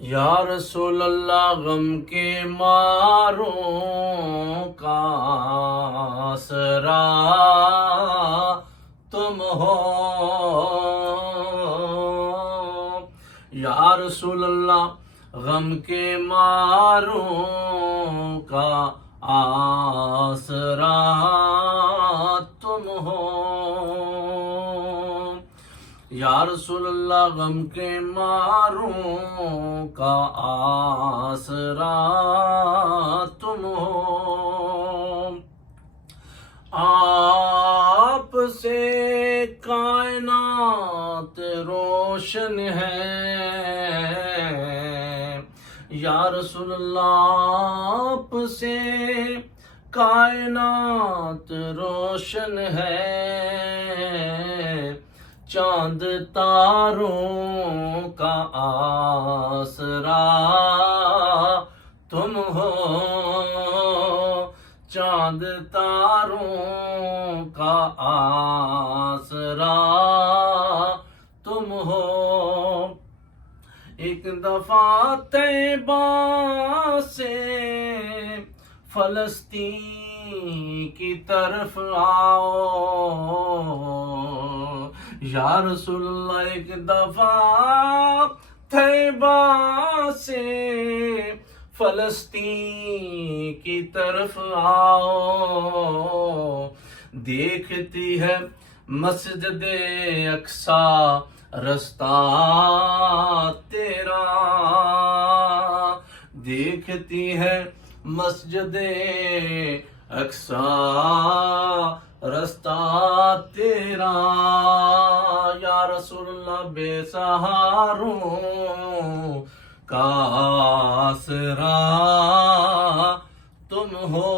یا رسول اللہ غم کے ماروں کا آسرا تم ہو، یا رسول اللہ غم کے ماروں کا آسرا تم ہو، یا رسول اللہ غم کے ماروں کا آسرا تم ہو، آپ سے کائنات روشن ہے، یا رسول اللہ آپ سے کائنات روشن ہے، چاند تاروں کا آسرا تم ہو، چاند تاروں کا آسرا تم ہو، ایک دفعہ طیبہ سے فلسطین کی طرف آؤ، یا رسول اللہ ایک دفعہ طیبہ سے فلسطین کی طرف آؤ، دیکھتی ہے مسجد اقصیٰ رستہ تیرا، دیکھتی ہے مسجد اقصیٰ رستہ تیرا، یا رسول اللہ بے سہاروں کا آسرا تم ہو۔